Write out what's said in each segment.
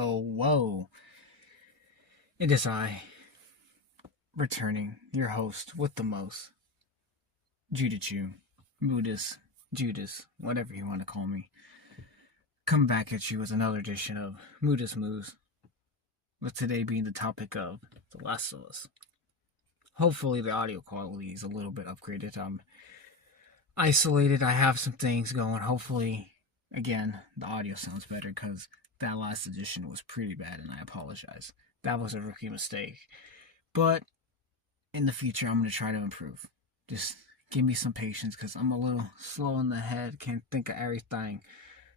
Hello, it is I, returning, your host with the most, Judichu, Mőodas, Judas, whatever you want to call me. Come back at you with another edition of Mőodas Moves, with today being the topic of The Last of Us. Hopefully the audio quality is a little bit upgraded. I'm isolated, I have some things going. Hopefully, again, the audio sounds better because that last edition was pretty bad and I apologize. That was a rookie mistake. But in the future, I'm going to try to improve. Just give me some patience because I'm a little slow in the head. Can't think of everything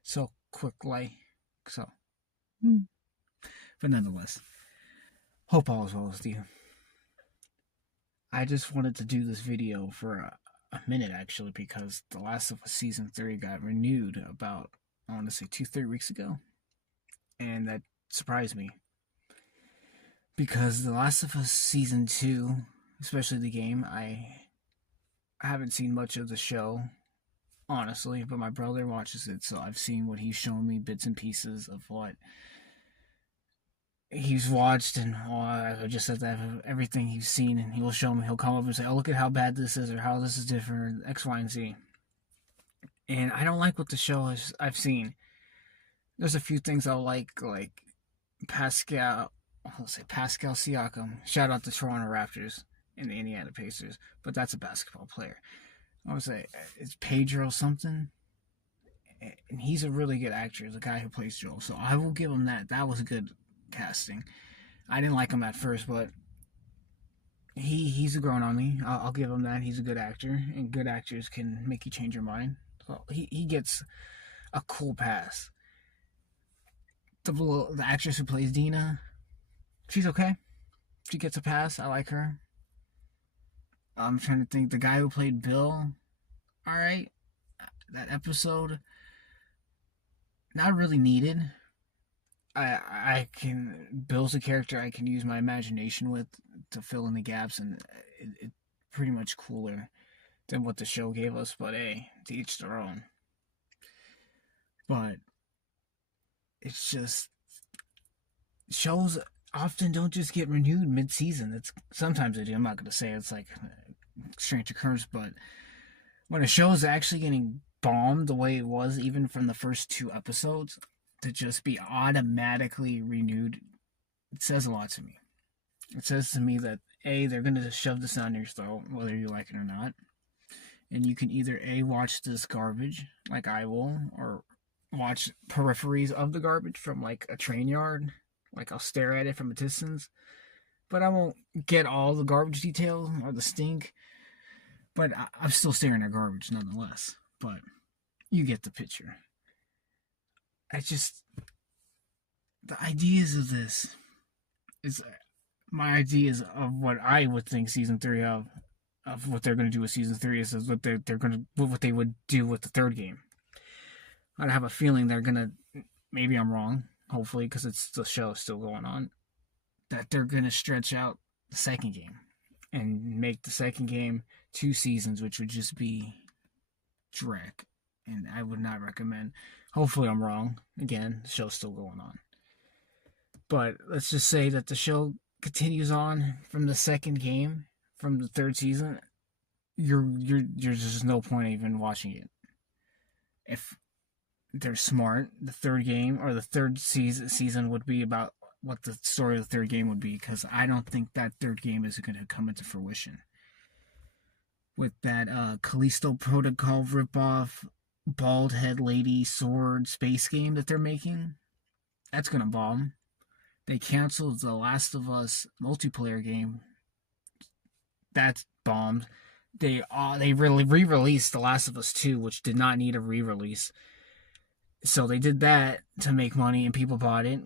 so quickly. But nonetheless, hope all is well with you. I just wanted to do this video for a minute actually because The Last of Us Season 3 got renewed about, I want to say 2-3 weeks ago. And that surprised me. Because The Last of Us Season 2, especially the game, I haven't seen much of the show, honestly, but my brother watches it, so I've seen what he's shown me, bits and pieces of what he's watched, and I just said that everything he's seen, and he will show me, he'll come up and say, oh, look at how bad this is, or how this is different, X, Y, and Z. And I don't like what the show has, I've seen. There's a few things I like Pascal Siakam. Shout out to Toronto Raptors and the Indiana Pacers, but that's a basketball player. I would say it's Pedro something, and he's a really good actor, the guy who plays Joel. So I will give him that. That was a good casting. I didn't like him at first, but he's grown on me. I'll give him that. He's a good actor, and good actors can make you change your mind. So he gets a cool pass. The actress who plays Dina, she's okay. She gets a pass. I like her. I'm trying to think. The guy who played Bill, alright. That episode, not really needed. Bill's a character I can use my imagination with to fill in the gaps, and it's pretty much cooler than what the show gave us, but hey, to each their own. But it's just, shows often don't just get renewed mid-season. Sometimes they do. I'm not going to say it's like strange occurrence, but when a show is actually getting bombed the way it was, even from the first 2 episodes, to just be automatically renewed, it says a lot to me. It says to me that A, they're going to shove this down your throat, whether you like it or not. And you can either A, watch this garbage, like I will, or watch peripheries of the garbage from like a train yard. Like I'll stare at it from a distance, but I won't get all the garbage details or the stink. But I'm still staring at garbage nonetheless. But you get the picture. The ideas of this is my ideas of what I would think season 3 of what they're going to do with season 3 is what what they would do with the 3rd game. I have a feeling they're gonna, maybe I'm wrong, hopefully, because the show is still going on, that they're gonna stretch out the 2nd game and make the 2nd game 2 seasons, which would just be dreck, and I would not recommend. Hopefully I'm wrong. Again, the show's still going on. But let's just say that the show continues on from the 2nd game, from the 3rd season. There's just no point even watching it. If they're smart, the 3rd game or the 3rd season would be about what the story of the 3rd game would be, because I don't think that 3rd game is going to come into fruition. With that Callisto Protocol ripoff, bald head lady sword space game that they're making, that's going to bomb. They canceled the Last of Us multiplayer game. That's bombed. They really re-released The Last of Us 2, which did not need a re-release. So they did that to make money, and people bought it.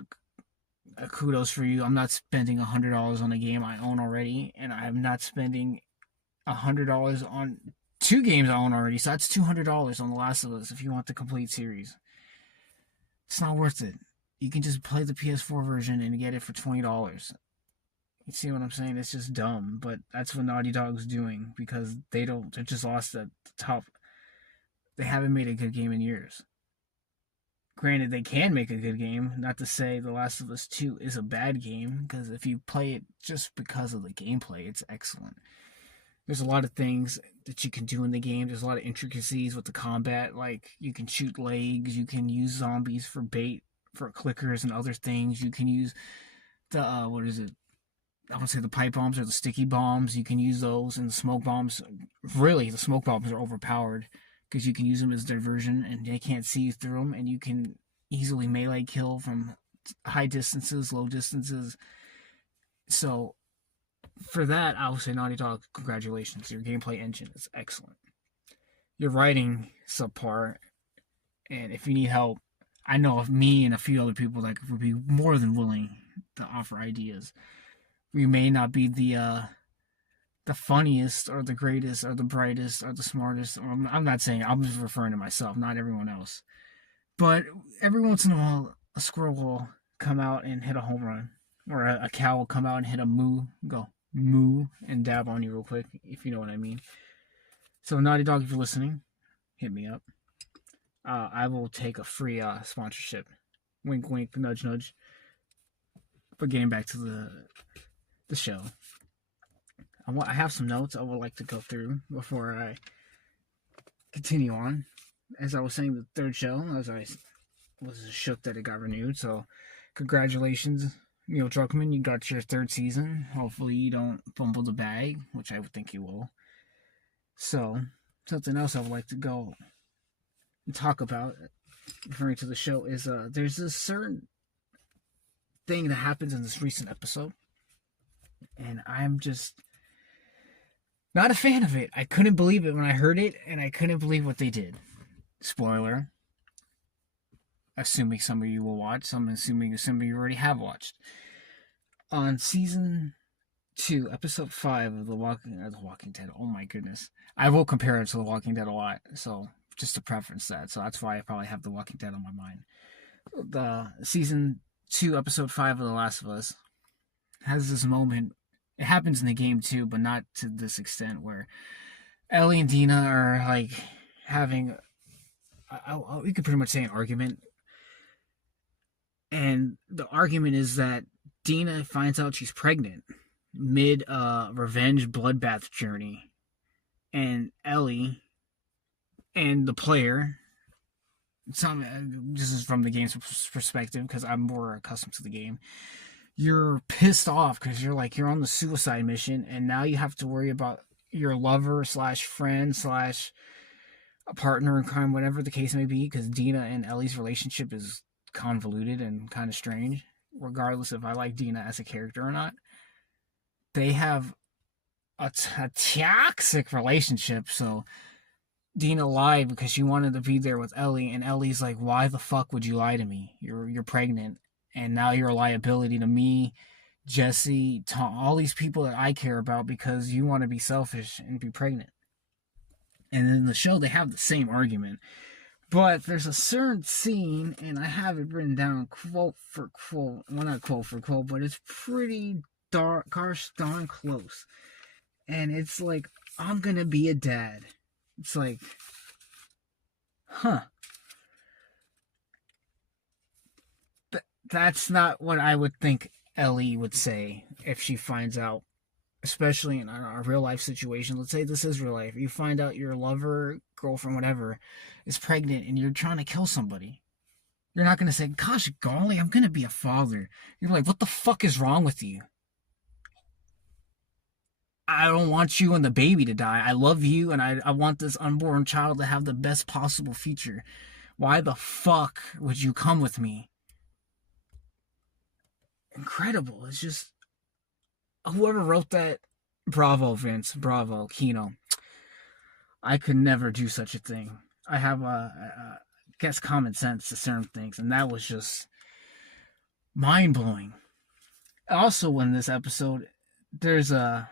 Kudos for you. I'm not spending $100 on a game I own already, and I'm not spending $100 on 2 games I own already. So that's $200 on The Last of Us if you want the complete series. It's not worth it. You can just play the PS4 version and get it for $20. You see what I'm saying? It's just dumb, but that's what Naughty Dog's doing, because they just lost at the top. They haven't made a good game in years. Granted, they can make a good game. Not to say The Last of Us 2 is a bad game, because if you play it just because of the gameplay, it's excellent. There's a lot of things that you can do in the game. There's a lot of intricacies with the combat. Like, you can shoot legs, you can use zombies for bait, for clickers and other things. You can use the, what is it? I would say the pipe bombs or the sticky bombs. You can use those, and the smoke bombs. Really, the smoke bombs are overpowered because you can use them as diversion and they can't see you through them, and you can easily melee kill from high distances, low distances. So for that, I would say Naughty Dog, congratulations. Your gameplay engine is excellent. Your writing subpar, and if you need help, I know of me and a few other people that would be more than willing to offer ideas. We may not be the funniest or the greatest or the brightest or the smartest. I'm not saying, I'm just referring to myself, not everyone else. But every once in a while, a squirrel will come out and hit a home run, or a cow will come out and hit a moo, go moo, and dab on you real quick, if you know what I mean. So Naughty Dog, if you're listening, hit me up. I will take a free sponsorship. Wink, wink, nudge, nudge. But getting back to the show, I have some notes I would like to go through before I continue on. As I was saying, the third show, as I was shook that it got renewed. So, congratulations, Neil Druckmann. You got your third season. Hopefully, you don't fumble the bag, which I would think you will. So, something else I would like to go and talk about, referring to the show, is there's this certain thing that happens in this recent episode, and I'm just not a fan of it. I couldn't believe it when I heard it, and I couldn't believe what they did. Spoiler. Assuming some of you will watch, assuming some of you already have watched. On season 2, episode 5 of The Walking Dead. Oh my goodness. I will compare it to The Walking Dead a lot, so just to preference that. So that's why I probably have The Walking Dead on my mind. The season 2, episode 5 of The Last of Us has this moment. It happens in the game too, but not to this extent, where Ellie and Dina are like having, we could pretty much say, an argument. And the argument is that Dina finds out she's pregnant mid revenge bloodbath journey, and Ellie and the player, this is from the game's perspective because I'm more accustomed to the game, you're pissed off because you're on the suicide mission, and now you have to worry about your lover slash friend slash a partner in crime, whatever the case may be, because Dina and Ellie's relationship is convoluted and kind of strange, regardless if I like Dina as a character or not. They have a toxic relationship. So Dina lied because she wanted to be there with Ellie, and Ellie's like, why the fuck would you lie to me? You're pregnant, and now you're a liability to me, Jesse, Tom, all these people that I care about, because you want to be selfish and be pregnant. And in the show, they have the same argument. But there's a certain scene, and I have it written down quote for quote. Well, not quote for quote, but it's pretty darn close. And it's like, I'm gonna be a dad. It's like, huh. That's not what I would think Ellie would say if she finds out, especially in a real life situation. Let's say this is real life. You find out your lover, girlfriend, whatever, is pregnant and you're trying to kill somebody. You're not going to say, gosh golly, I'm going to be a father. You're like, what the fuck is wrong with you? I don't want you and the baby to die. I love you, and I want this unborn child to have the best possible future. Why the fuck would you come with me? Incredible. It's just, whoever wrote that, bravo, Vince. Bravo, Kino. I could never do such a thing. I have, guess, common sense to certain things, and that was just mind-blowing. Also, in this episode, there's a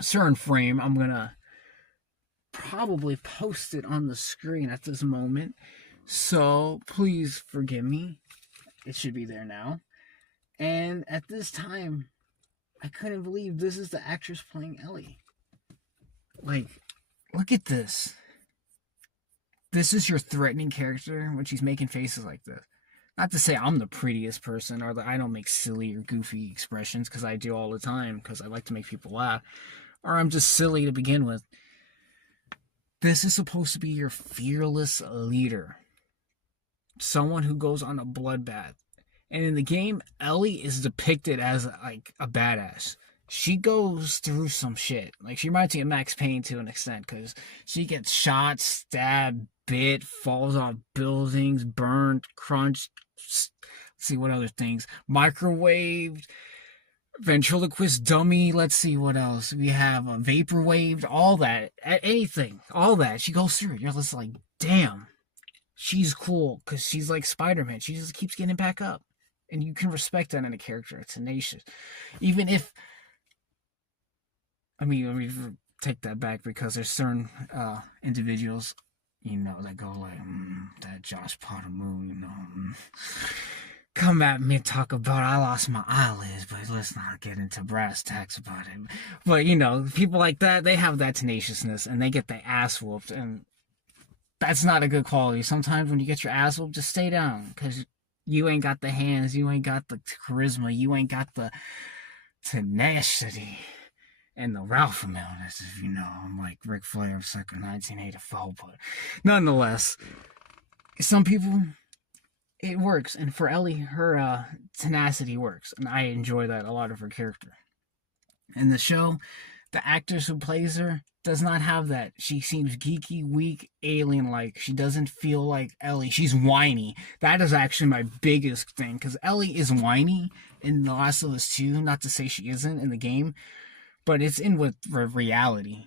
certain frame. I'm going to probably post it on the screen at this moment, so please forgive me. It should be there now. And at this time, I couldn't believe this is the actress playing Ellie. Like, look at this. this is your threatening character when she's making faces like this. Not to say I'm the prettiest person or that I don't make silly or goofy expressions, because I do all the time because I like to make people laugh, or I'm just silly to begin with. This is supposed to be your fearless leader, someone who goes on a bloodbath. And in the game, Ellie is depicted as like a badass. She goes through some shit. Like, she reminds me of Max Payne to an extent, because she gets shot, stabbed, bit, falls off buildings, burned, crunched. Let's see what other things. Microwaved, ventriloquist dummy. Let's see what else. We have a vaporwaved, all that. Anything. All that. She goes through it. You're just like, damn. She's cool, because she's like Spider-Man. She just keeps getting back up. And you can respect that in a character. It's tenacious. Even if, let me take that back, because there's certain individuals, that go like, that Josh Potter movie, come at me and talk about I lost my eyelids, but let's not get into brass tacks about it. But, people like that, they have that tenaciousness, and they get their ass whooped, and that's not a good quality. Sometimes when you get your ass whooped, just stay down, because you ain't got the hands, you ain't got the charisma, you ain't got the tenacity and the Ralph-milness, if you know. I'm like Ric Flair circa 1984, but nonetheless, some people, it works. And for Ellie, her tenacity works, and I enjoy that a lot of her character. In the show, the actress who plays her does not have that. She seems geeky, weak, alien-like. She doesn't feel like Ellie. She's whiny. That is actually my biggest thing, because Ellie is whiny in The Last of Us 2. Not to say she isn't in the game, but it's in with reality.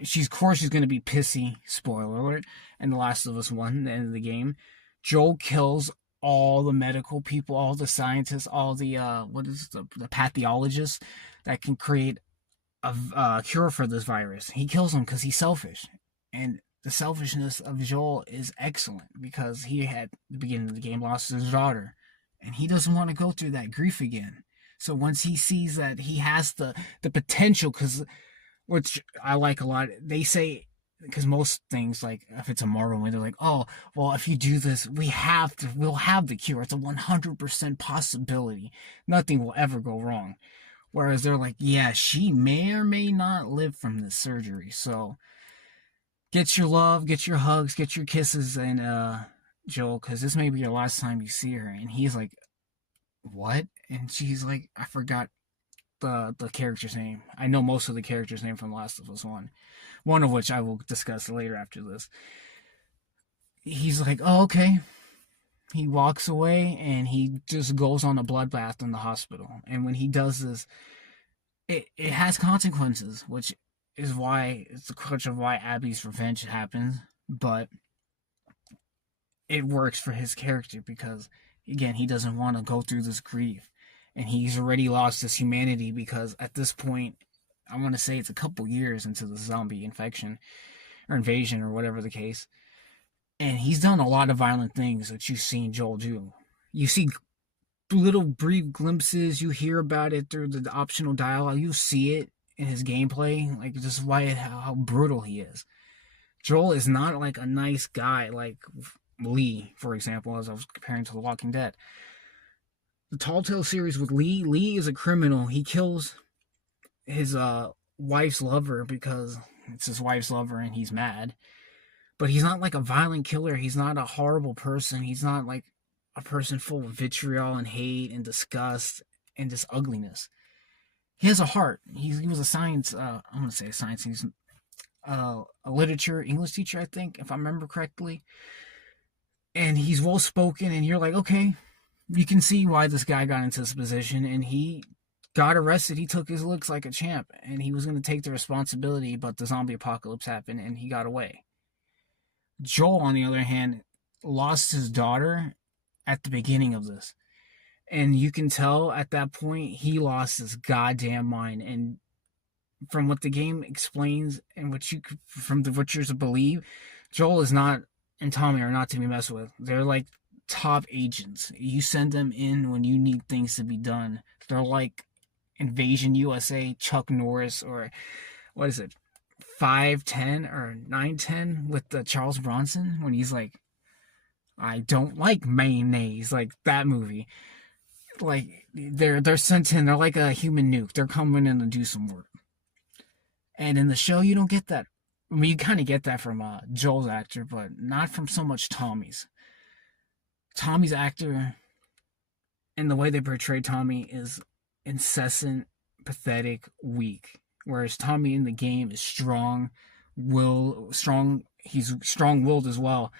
Of course she's going to be pissy, spoiler alert, in The Last of Us 1, the end of the game. Joel kills all the medical people, all the scientists, all the, the pathologists that can create a cure for this virus. He kills them because he's selfish. And the selfishness of Joel is excellent, because he had, at the beginning of the game, lost his daughter. And he doesn't want to go through that grief again. So once he sees that he has the potential, which I like a lot, they say, because most things, like if it's a Marvel movie, they're like, oh, well, if you do this, we'll have the cure. It's a 100% possibility. Nothing will ever go wrong. Whereas they're like, yeah, she may or may not live from this surgery. So get your love, get your hugs, get your kisses, and Joel, because this may be your last time you see her. And he's like, what? And she's like, I forgot the character's name. I know most of the character's name from Last of Us 1. One of which I will discuss later after this. He's like, oh, okay. He walks away, and he just goes on a bloodbath in the hospital. And when he does this, it has consequences, which is why it's the crutch of why Abby's revenge happens. But it works for his character, because, again, he doesn't want to go through this grief. And he's already lost his humanity, because at this point, I want to say it's a couple years into the zombie infection or invasion or whatever the case. And he's done a lot of violent things that you've seen Joel do. You see little brief glimpses, you hear about it through the optional dialogue, you see it in his gameplay, like just how brutal he is. Joel is not like a nice guy like Lee, for example, as I was comparing to The Walking Dead. The Tall Tale series with Lee is a criminal. He kills his wife's lover because it's his wife's lover and he's mad. But he's not like a violent killer. He's not a horrible person. He's not like a person full of vitriol and hate and disgust and just ugliness. He has a heart. He was a science, I'm going to say a science, he's a literature English teacher, I think, if I remember correctly. And he's well spoken, and you're like, okay, you can see why this guy got into this position, and he got arrested. He took his looks like a champ, and he was going to take the responsibility, but the zombie apocalypse happened, and he got away. Joel, on the other hand, lost his daughter at the beginning of this. And you can tell at that point, he lost his goddamn mind. And from what the game explains, and from the Witchers believe, Joel is not, and Tommy are not to be messed with. They're like top agents. You send them in when you need things to be done. They're like Invasion USA, Chuck Norris, or what is it? 5'10" or 9'10" with the Charles Bronson when he's like, I don't like mayonnaise, like that movie. Like they're sent in, they're like a human nuke. They're coming in to do some work. And in the show, you don't get that. I mean, you kind of get that from Joel's actor, but not from so much Tommy's. Tommy's actor and the way they portray Tommy is incessant, pathetic, weak. Whereas Tommy in the game is strong, he's strong-willed as well,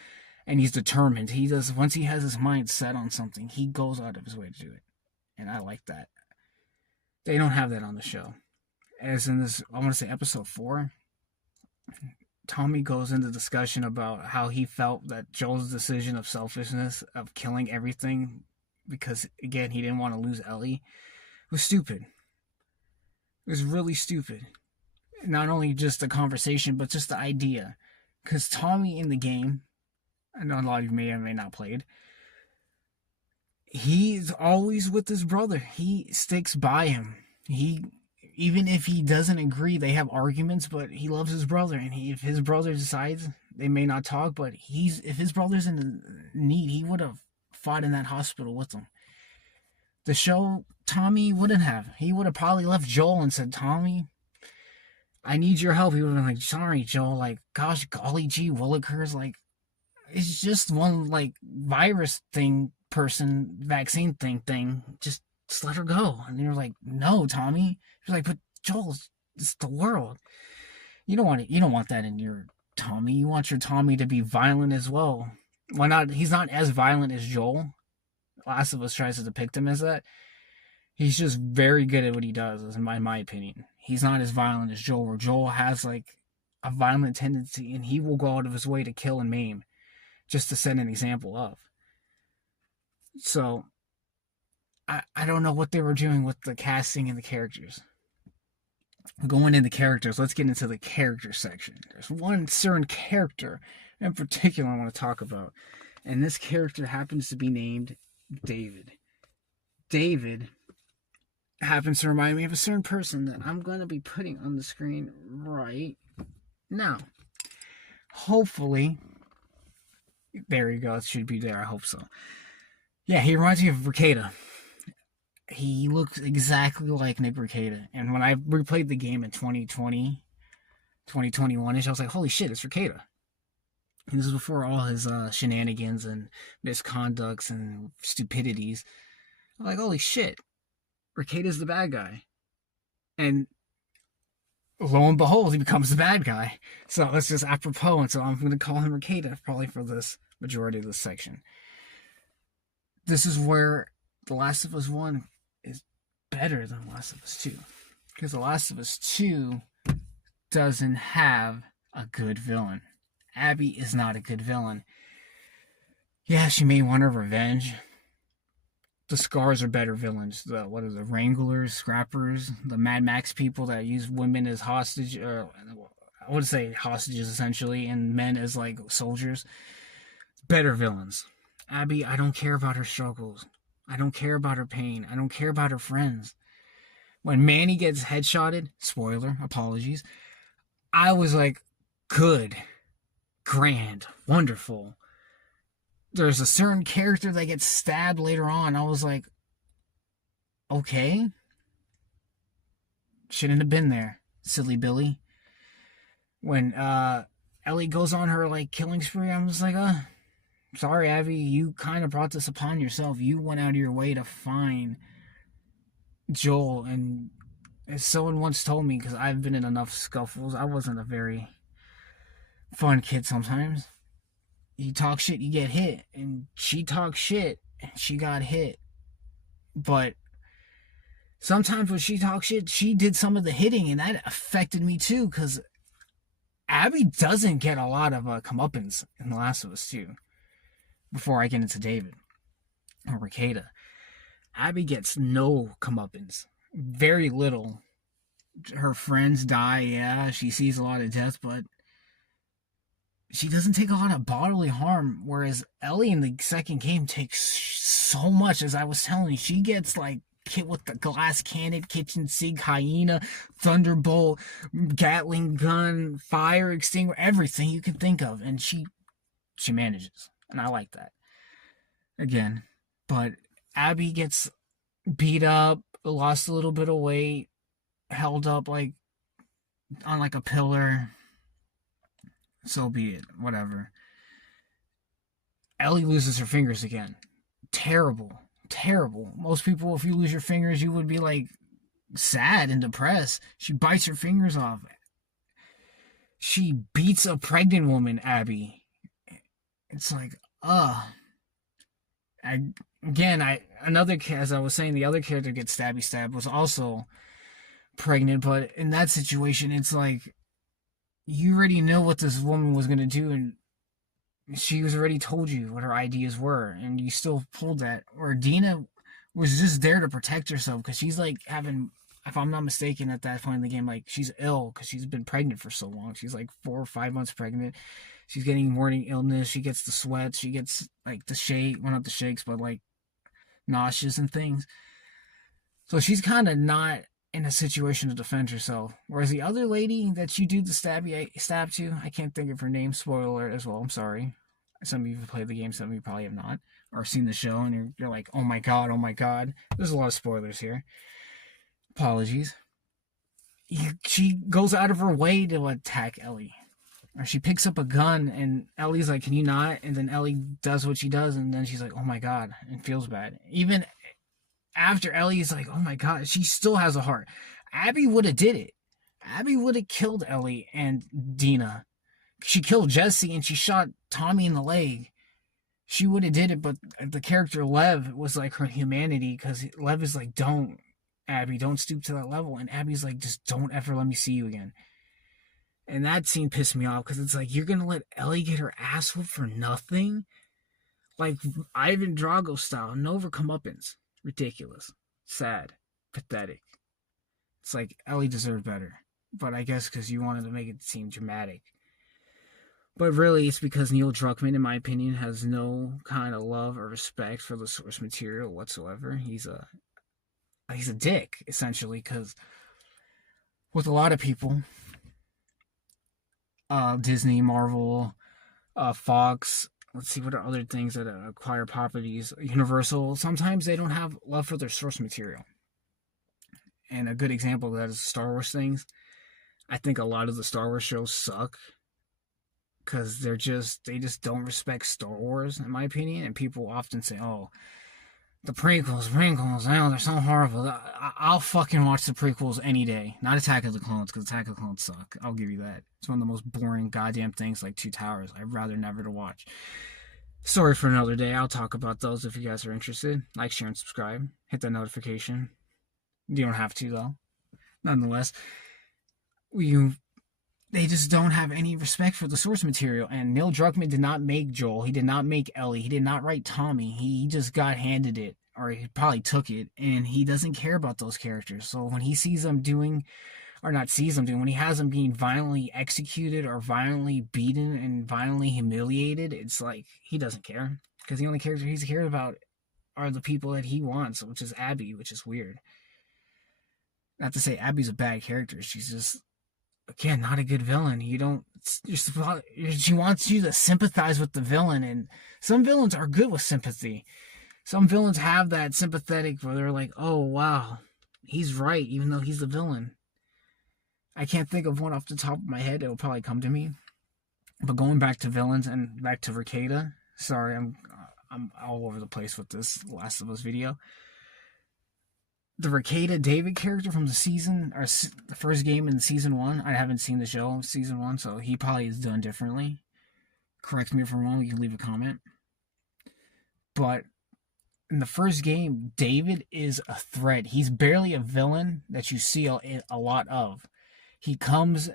and he's determined. He does once he has his mind set on something, he goes out of his way to do it. And I like that. They don't have that on the show. As in this, I want to say episode 4, Tommy goes into discussion about how he felt that Joel's decision of selfishness, of killing everything, because, again, he didn't want to lose Ellie, was stupid. It was really stupid. Not only just the conversation, but just the idea. Because Tommy in the game, I know a lot of you may or may not played, he's always with his brother. He sticks by him. Even if he doesn't agree, they have arguments, but he loves his brother. And if his brother decides, they may not talk, but if his brother's in need, he would have fought in that hospital with him. The show, Tommy wouldn't have. He would have probably left Joel and said, Tommy, I need your help. He would have been like, sorry, Joel, like, gosh, golly gee willikers, like, it's just one, like, virus thing, vaccine thing, just let her go. And you're like, no, Tommy. You're like, but Joel, it's the world. You don't want that in your Tommy. You want your Tommy to be violent as well. Why not? He's not as violent as Joel. Last of Us tries to depict him as that. He's just very good at what he does, in my opinion. He's not as violent as Joel, where Joel has like a violent tendency, and he will go out of his way to kill and maim, just to set an example of. So, I don't know what they were doing with the casting and the characters. Going into characters, let's get into the character section. There's one certain character in particular I want to talk about, and this character happens to be named David. David happens to remind me of a certain person that I'm going to be putting on the screen right now. Hopefully, there you go. It should be there. I hope so. Yeah, he reminds me of Rekieta. He looks exactly like Nick Rekieta. And when I replayed the game in 2020, 2021-ish, I was like, holy shit, it's Rekieta. And this is before all his shenanigans and misconducts and stupidities. I'm like, holy shit, Rekieta's the bad guy. And lo and behold, he becomes the bad guy. So that's just apropos, and so I'm going to call him Rekieta probably for this majority of this section. This is where The Last of Us 1 is better than The Last of Us 2. Because The Last of Us 2 doesn't have a good villain. Abby is not a good villain. Yeah, she may want her revenge. The Scars are better villains. The Wranglers, Scrappers, the Mad Max people that use women as hostage, or I would say hostages essentially, and men as like soldiers. Better villains. Abby, I don't care about her struggles. I don't care about her pain. I don't care about her friends. When Manny gets headshotted, spoiler, apologies, I was like, good, grand, wonderful. There's a certain character that gets stabbed later on. I was like, okay. Shouldn't have been there, silly Billy. When Ellie goes on her like killing spree, I'm just like, sorry, Abby, you kind of brought this upon yourself. You went out of your way to find Joel, and as someone once told me, because I've been in enough scuffles, I wasn't a very fun kid sometimes. You talk shit, you get hit, and she talked shit, and she got hit. But sometimes when she talked shit, she did some of the hitting, and that affected me too, because Abby doesn't get a lot of comeuppance in The Last of Us 2. Before I get into David or Rekieta, Abby gets no comeuppance. Very little. Her friends die, yeah, she sees a lot of death, but she doesn't take a lot of bodily harm, whereas Ellie in the second game takes so much. As I was telling you, she gets like kit with the glass cannon, kitchen sink, hyena, thunderbolt, Gatling gun, fire extinguisher, everything you can think of, and she manages, and I like that. Again, but Abby gets beat up, lost a little bit of weight, held up like on like a pillar. So be it, whatever. Ellie loses her fingers again. Terrible, terrible. Most people, if you lose your fingers, you would be like sad and depressed. She bites her fingers off. She beats a pregnant woman, Abby. It's like, as I was saying, the other character gets stabbed was also pregnant, but in that situation, it's like you already know what this woman was gonna do, and she was already told you what her ideas were, and you still pulled that. Or Dina was just there to protect herself because she's like having, if I'm not mistaken, at that point in the game, like she's ill because she's been pregnant for so long. She's like 4 or 5 months pregnant. She's getting morning illness. She gets the sweats. She gets like the shake, well, not the shakes, but like nauseous and things. So she's kind of not in a situation to defend herself. Whereas the other lady that you do the stab to, I can't think of her name. Spoiler alert as well. I'm sorry. Some of you have played the game, some of you probably have not, or seen the show, and you're like, oh my god, oh my god. There's a lot of spoilers here. Apologies. She goes out of her way to attack Ellie. Or she picks up a gun, and Ellie's like, can you not? And then Ellie does what she does, and then she's like, oh my god, and feels bad. Even after Ellie's like, oh my god, she still has a heart. Abby would have did it. Abby would have killed Ellie and Dina. She killed Jesse, and she shot Tommy in the leg. She would have did it, but the character Lev was like her humanity, because Lev is like, don't, Abby, don't stoop to that level. And Abby's like, just don't ever let me see you again. And that scene pissed me off, because it's like, you're going to let Ellie get her ass whooped for nothing? Like Ivan Drago style, no comeuppance. Ridiculous. Sad. Pathetic. It's like, Ellie deserved better. But I guess because you wanted to make it seem dramatic. But really, it's because Neil Druckmann, in my opinion, has no kind of love or respect for the source material whatsoever. He's a dick, essentially, because with a lot of people, Disney, Marvel, Fox, let's see what are other things that acquire properties, Universal, sometimes they don't have love for their source material. And a good example of that is Star Wars things. I think a lot of the Star Wars shows suck because they just don't respect Star Wars, in my opinion. And people often say, oh, the prequels, oh, they're so horrible. I'll fucking watch the prequels any day. Not Attack of the Clones, because Attack of the Clones suck. I'll give you that. It's one of the most boring goddamn things, like Two Towers. I'd rather never to watch. Story for another day. I'll talk about those if you guys are interested. Like, share, and subscribe. Hit that notification. You don't have to, though. Nonetheless, they just don't have any respect for the source material. And Neil Druckmann did not make Joel. He did not make Ellie. He did not write Tommy. He just got handed it, or he probably took it, and he doesn't care about those characters. So when he sees them doing, or not sees them doing, when he has them being violently executed or violently beaten and violently humiliated, it's like he doesn't care. Because the only character he's cared about are the people that he wants, which is Abby, which is weird. Not to say Abby's a bad character. She's just, again, not a good villain. She wants you to sympathize with the villain, and some villains are good with sympathy. Some villains have that sympathetic where they're like, oh, wow, he's right, even though he's the villain. I can't think of one off the top of my head. It'll probably come to me. But going back to villains and back to Rekieta, sorry, I'm all over the place with this Last of Us video. The Rekieta David character from the season, or the first game in season 1, I haven't seen the show season 1, so he probably is done differently. Correct me if I'm wrong, you can leave a comment. But in the first game, David is a threat. He's barely a villain that you see a lot of. He comes